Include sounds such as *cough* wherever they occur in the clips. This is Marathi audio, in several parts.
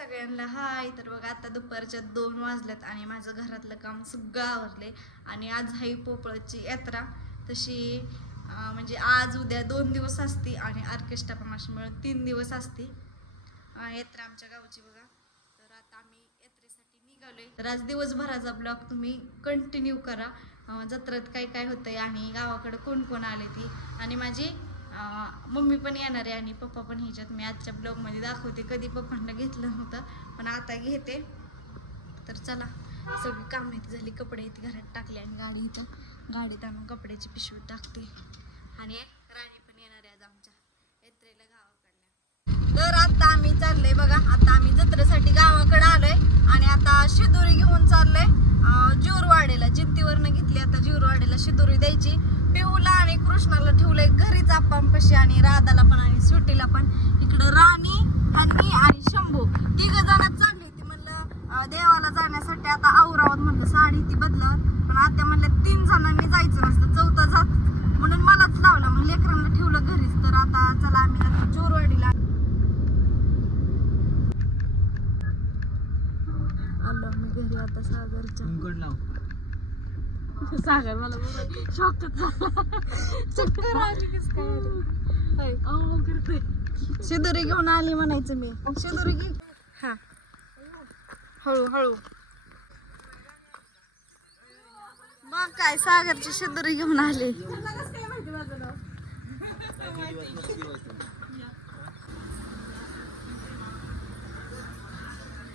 सगळ्यांना हाय. तर बघा आता दुपारच्या दोन वाजल्यात आणि माझं घरातलं काम सगळं आवरले आणि आज हाई पोपळची यात्रा. तशी म्हणजे आज उद्या दोन दिवस असती आणि ऑर्केस्ट्रा पण अशी मिळून तीन दिवस असती. यात्रा आमच्या गावची बघा. तर आता आम्ही यात्रेसाठी निघालोय. तर आज दिवसभराचा ब्लॉग तुम्ही कंटिन्यू करा. जत्रात जत्रेत काय काय होतंय आणि गावाकडे कोण कोण आले ती. आणि माझी मम्मी पण येणार आहे आणि पप्पा पण ह्याच्यात. मी आजच्या ब्लॉगमध्ये दाखवते कधी पप्पांना घेतलं नव्हतं पण आता घेते. तर चला सगळी कामं इथे झाली कपडे इथे घरात टाकले आणि गाडी इथं गाडीत आणून कपड्याची पिशवी टाकते. आणि राणी पण येणार आहे आज आमच्या यात्रेला गावाकडल्या तर आता आम्ही चाललोय बघा आता आम्ही जत्रेसाठी गावाकडे आलोय आणि आता शिदोरी घेऊन चाललोय. अं, जीवरवाडीला जिंतीवरनं घेतली आता जीवरवाडीला शिदोरी द्यायची. पिहूला आणि कृष्णाला ठेवलंय घरीच आप्पांपाशी आणि राधाला पण आणि सुटीला पण. इकडं राणी हन्नी आणि शंभू. तिघ जण चालली ती म्हणलं देवाला जाण्यासाठी आता आवरावत म्हणलं साडी ती बदलत पण आता म्हणलं तीन जणांनी जायचं नसतं चौथा जात. म्हणून मलाच लावलं. मग लेकरांना ठेवलं घरीच. तर आता चला आम्ही आता जोरवाडीला आलो आम्ही घरी आता सागरच्या. सागर मला शॉकच झाला. चक्कर आली कस काय आली? शिदुरी घेऊन आली म्हणायचं मी. शिदुरी घे. हा. हळू हळू. मग काय सागरची शिदुरी घेऊन आले.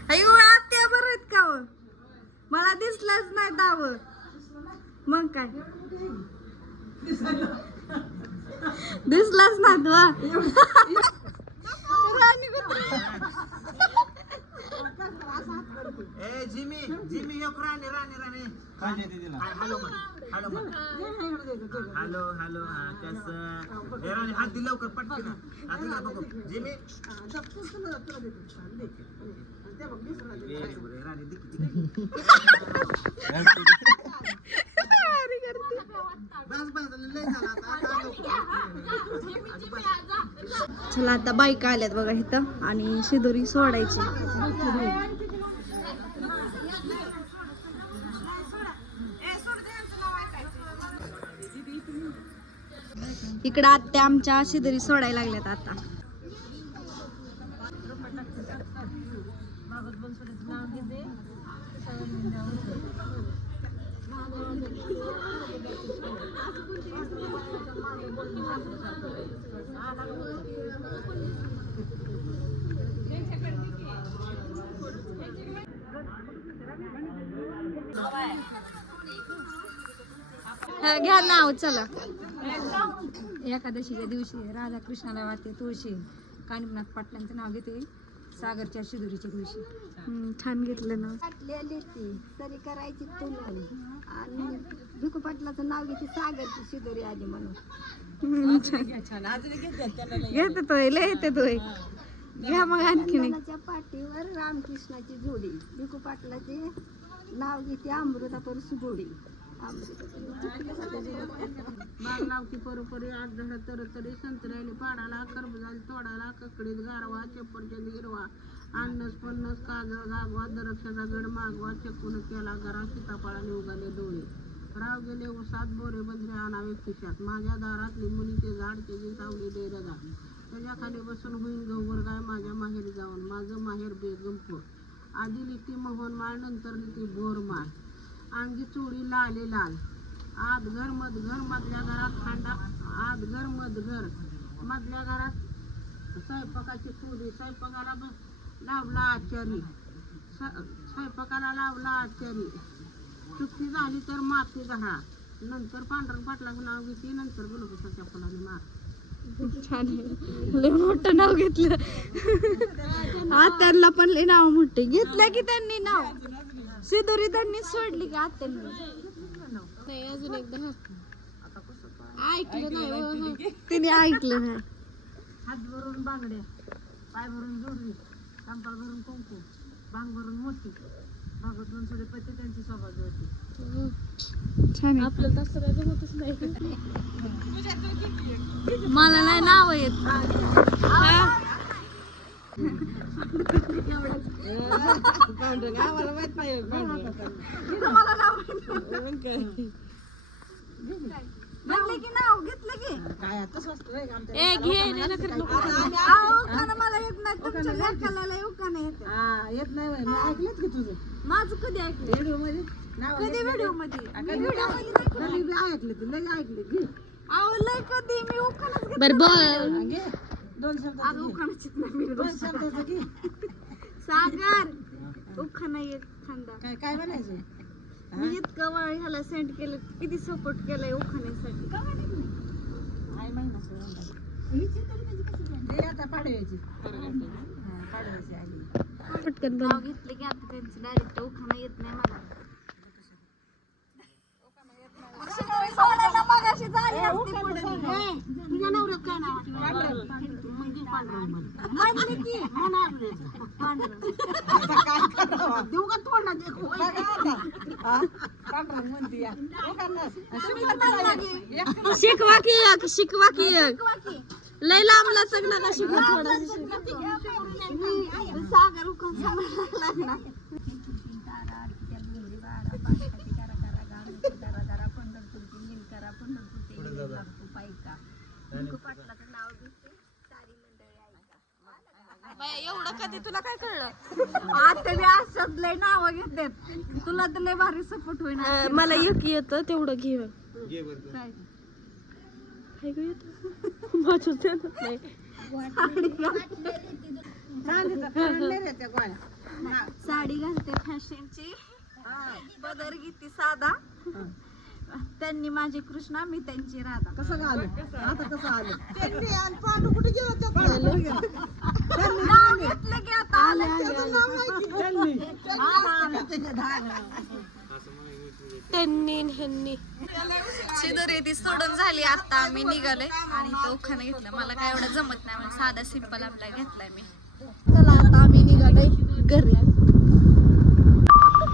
अयो आत्या बरं आहेत का हो? मला दिसलाच नाही दाव मग काय? दिसलाच ना तू. राणी. ए जिमी जिमी एक राणी राणी राणी. हॅलो हॅलो म्हण. हॅलो हॅलो हा राणी हात दिला लवकर पटकन. हात दिला बघू जिमी? चला आता बाईक आल्यात बघा इथं आणि शिदोरी सोडायची. इकडं आत्या आमच्या शिदोरी सोडायला लागल्यात आता. हा, घ्या नाव चला. एकादशीच्या दिवशी राधा कृष्णाला वाटते तुळशी. कानिमनाथ पाटलांचं नाव घेते. सागरच्या शिदुरीच्या दिवशी हम्म, छान घेतलं ना. काटलेली ती. तरी करायची तुलून आणि भिकू पाटलाचं नाव घेते सागरची शिदोरी आली म्हणून. हम्म, छान. घेते तोय लय येते तोय घ्या मग आणखीन एक. चंदनाच्या पाठीवर रामकृष्णाची जोडी. भिकू पाटलाचे नाव घेते अमृता पर सुगोडी बाग लावती परोपरी आठ धड तर तरी संत्र्याने पाडाला करबजाल तोडाला ककडीत गारवा चप्परचंद हिरवा अन्नस पन्नस काजळ गागवा दरक्षाचा गड मागवा चक्कून केला गरा सीताफळाने उगाले डोळे राव गेले उसात बोरे बंदरे आणावे खिशात माझ्या दारातली मुलीचे झाड त्याची सावली डेरगा त्याच्याखाली बसून होईन गौवर गाय माझ्या माहेरी जाऊन माझं माहेर बेगमपूर. आधी लिहिती मोहन माळ नंतर लिहिती बोर माळ अंगी चोळी लाले लाल. आत घर मधघर मधल्या घरात खांडा आत घर मधघर मधल्या घरात स्वयंपाकाची चुली स्वयंपाकाला लावला आचारी. स- स्वयंपाकाला लावला आचारी. चुकी झाली तर माती घरा नंतर पांढरं पाटलाचं नाव घेते नंतर गुलबुसाच्या फुलाने मार. छान आहे. लय मोठं नाव घेतलं. *laughs* आत्यांना पण लय नाव मोठे. घेतलं की त्यांनी नाव? सिदोरी त्यांनी सोडली का आत्यांनी नाही अजून एकदा हा. ऐकलं नाही हो, हा. तिने ऐकलं नाही. हात भरून बांगड्या पाय भरून जोडवी कंपाळ भरून कुंकू बांग भरून मोती. भागवत बनसोडे पती त्यांची स्वभाव होती छान. आपलं तसं होतच नाही. मला नाही नाव येत. माहीत नाही की नाव घेतलं की काय आता स्वस्त आहे का आमच्या ए घे नाही नको. मला येत नाही तुमच्या लेकाला उखाणं येत हा येत नाही होय. मी ऐकलंच की तुझं माझं कधी ऐकलं व्हिडिओमध्ये कधी व्हिडिओमध्ये व्हिडिओमध्ये ऐकलं तू लय ऐकलं घे अहो लय कधी मी उकानच घेत बर बोल दोन शब्द अगं उखाणाचीच नाही मी दोन शब्दाचं घे सागर! उखाणा एक खांदा काय काय म्हणायचं मी इतकं वेळ ह्याला सेंड केलं किती सपोर्ट केलाय उखाण्यासाठी. आई महिना सोडून दे. आता पाडव्याची. हा, पाडव्याची आई. पटकन नाव घेतलं की आता त्यांचं डायरेक्ट उखाणा येत नाही मला. मगाशी झाली असती पुढे. ती. तुझ्या नवऱ्यात काय नाव? देऊ का तोंडात एक का? का शिकवा की एक शिकवा की एक बाकी. लय एवढं कधी तुला काय कळलं आता मी असंच लय नाव घेतात तुला तर लय भारी सपोर्ट होईना अं, मला एक येतं तेवढं घे घे बरं तू. काय? काय गं येतं माझं ध्यानात नाही. चांदीचं करंडे रे त्या गोळ्या. हा. साडी घालते फॅशनची हा. बदर घेते साधा हा. त्यांनी माझी कृष्णा मी त्यांची राधा. कसं आलं? आता कसं आलं? त्यांनी आणि पांडू कुठे गेलं? नाव घेतलं की आता. त्यांनी. हा, ह्यांनी. ती सोडून झाली. आता आम्ही निघालोय आणि तो उखाणा घेतला. मला काय एवढं जमत नाही साधा सिंपल आपला घेतलाय मी. चला आता आम्ही निघालोय घरी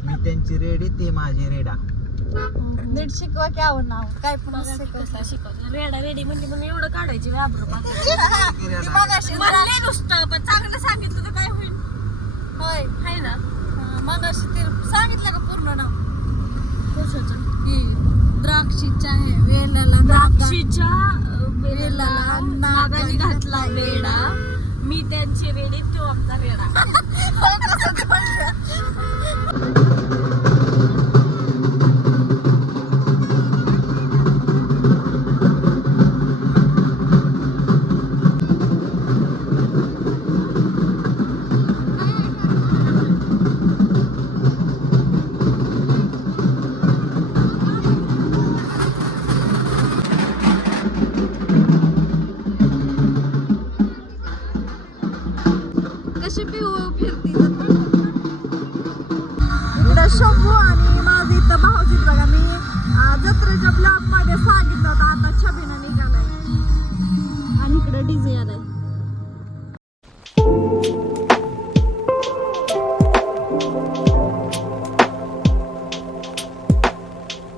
मी त्यांची रेडी ते माझे रेडा नीट शिकवा की आवड नाव काय पण शिकवता. शिकवलं रेडा रेडी म्हणजे मग एवढं काढायची *laughs* मगाशी म्हणले नुसतं पण चांगलं सांगितलं तर काय होईल? होय. आहे ना? मगाशी ते सांगितलं का पूर्ण नाव? कशाचं? द्राक्षीच्या आहे वेलाला द्राक्षीच्या वेलाला नागाने घातला वेडा. मी त्यांची रेडी तो आमचा रेडा *laughs* जत्रेच्या आहे.